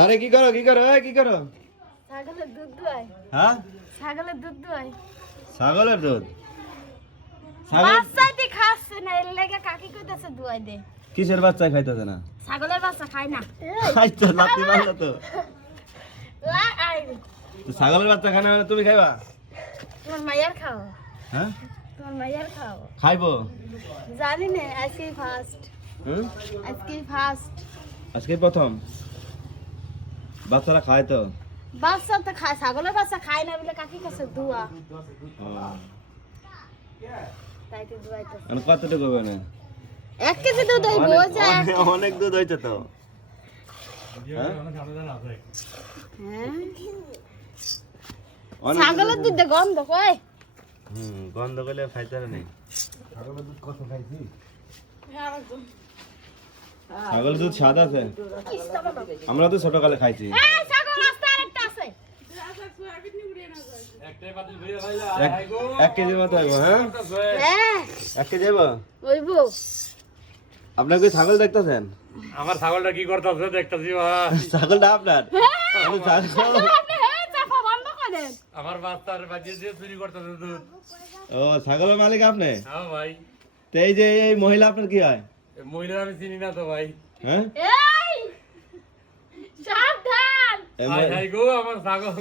আরে কি করো কি করো কি করো? ছাগলের দুধ দুয়াই। হ্যাঁ ছাগলের দুধ দুয়াই। ছাগলের দুধ? ছাগল বাচ্চাটি খাচ্ছে না, এর লাগা কাকি কইতাছে দুয়াই দে। কিসের বাচ্চা খাইতেছে না? ছাগলের বাচ্চা খায় না। খাইতো লাত্তি মারলো তো। লা আই তো ছাগলের বাচ্চা খায় না মানে তুমি খাইবা? তোমার মাইয়ার খাও। হ্যাঁ তোমার মাইয়ার খাও। খাইবো? জানি না, আজকে ফার্স্ট। হুম আজকে ফার্স্ট। আজকে প্রথম? বাচ্চারা খায় তো? বাচ্চা তো খায়, ছাগলের বাচ্চা খায় না বলে কাকি কাছে দুয়া। তাই তো দুয়াইতো। মানে কতটুকু হবে না? 1 কেজি দুধ হইবো যা। অনেক দুধ হইছে তো। হ্যাঁ? হ্যাঁ। অনেক ছাগলের দুধ দে গন্ধ কই। গন্ধ করলে খাইতে পারে নাই। ছাগলের দুধ স্বাদ আছে। আমরা তো ছোটকালে খাইছি। এই ছাগল রাস্তা আরেকটা আছে। 1 কেজির মতো হইব। হ্যাঁ হ্যাঁ 1 কেজি হইব। হইবো। আপনার কি ছাগল দেখতেছেন? আমার ছাগলটা কি করতেছে দেখতেছি ভাই। ছাগলটা আপনার? আমি ছাগল। আপনি হে চাপা বন্ধ করেন। আমার বাচ্চার বাজিয়ে দিয়ে চুরি করতেছে দুধ। ও ছাগলের মালিক আপনি? হ্যাঁ ভাই, তো এই যে এই মহিলা আপনার কি হয়? এই মহিলা আমি চিনি না তো ভাই। হ্যাঁ এই সাবধান। এই হাই হাই গো আমার ছাগল।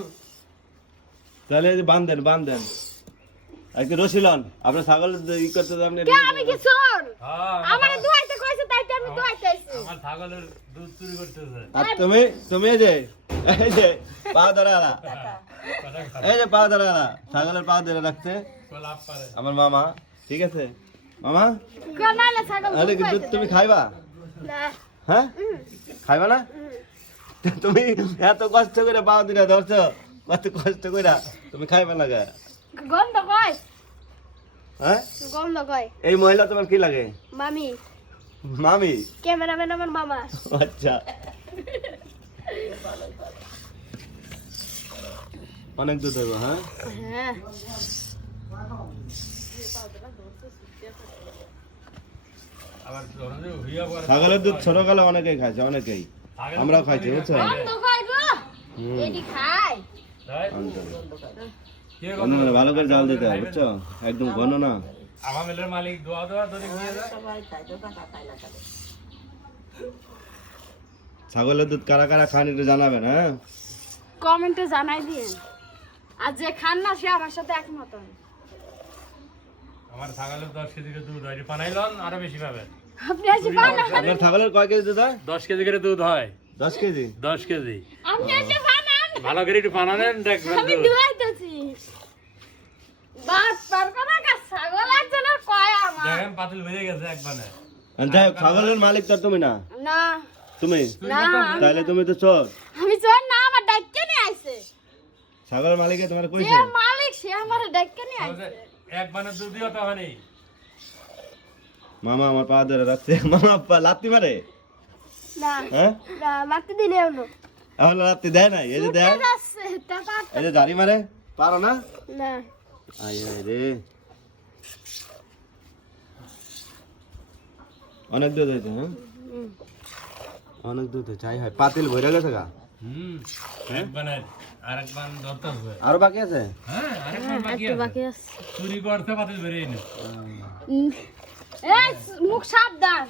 তাহলে এই যে বান্ধেন একটু রসিলন আপনার ছাগল ই করতে তো আপনি। কে আমি কি চোর? হ্যাঁ, আমারে দুয়াইতে কইছে তাই তো আমি দুয়াইতেছি। আমার ছাগলের দুধ চুরি করতেছে। আর তুমি এই যে পা ধরালা, এই যে পা ধরালা, ছাগলের পা ধরে রাখছে লাভ পারে। আমার মামা। ঠিক আছে মামা? গনালে ছাগল আরে কি দুধ তুমি খাইবা? না। হ্যাঁ খাইবা না? তুমি এত কষ্ট করে পা দিলে ধরছো, কত কষ্ট করে তুমি খাইবা না গা? গন্ধ কই। হ্যাঁ গন্ধ কই। এই মহিলা তোমার কি লাগে? মামি। মামি? ক্যামেরাম্যান আমার মামা। আচ্ছা অনেক দুধ হইব। হ্যাঁ হ্যাঁ আবার ধরো যে হইয়া পড়ে। ছাগলের দুধ ছোটকালে অনেকেই খাইছে, অনেকেই আমরাও খাইছি বুঝছো। গন্ধ কই গো। এডি খাই। তাই? কে গো? ঘন করে ভালো করে জাল দিতে হয় বুঝছো, একদম ঘন না। আমার মেলের মালিক দোয়া দোয়া ধরে নিয়ে যায়। ছাগলের দুধ কারা কারা খান একটু জানাবেন। হ্যাঁ কমেন্টে জানাই দিন। আর যে খান না সে আমার সাথে একমত হয়। আমার ছাগলের 10 কেজি করে দুধ হয়, পানাইলন আরো বেশি পাবে। আপনি আজ বানান। আপনার ছাগলের কয় কেজি দুধ হয়? 10 কেজি করে দুধ হয়। 10 কেজি? 10 কেজি। আপনি আজ বানান। ভালো করে একটু বানানেন দেখবেন আমি দুধ। দুয়াইতেছি। বাস পার করা কা ছাগল একজনের কয় আমার। দেখেন পাতিল ভরে গেছে একবারে। আর যাই হোক, ছাগলের মালিক তো তুমি না? না তুমি? না তাহলে তুমি তো চোর। আমি চোর না, আমার ডাক্কে নিয়ে আইছে। ছাগলের মালিকে তোমার যে কইছে? মালিক সে আমার ডাক্কে নিয়ে আইছে। এক বানের দুধইও তো হয়নি। মামা আমার পা ধরে রাখছে। মামা লাত্তি মারে? না হ্যাঁ না মারতে দিলে হলো। এখন লাত্তি দেয় নাই? এই যে দেয়, যাচ্ছে টাকা এই যে দাড়ি মারে, পারো না? না। আয় আয় রে, অনেক দুধ হয়েছে। হ্যাঁ অনেক দুধ হয়েছে। আয় হয় পাতিল ভরে গেছে গা। এক বানের আরেক বান ধরতেছে। আরো বাকি আছে? হ্যাঁ, আরেক বান বাকি একটু আছে। বাকি আছে। চুরি করতে পাতিল ভরে এনে। এই মুখ সাবধান।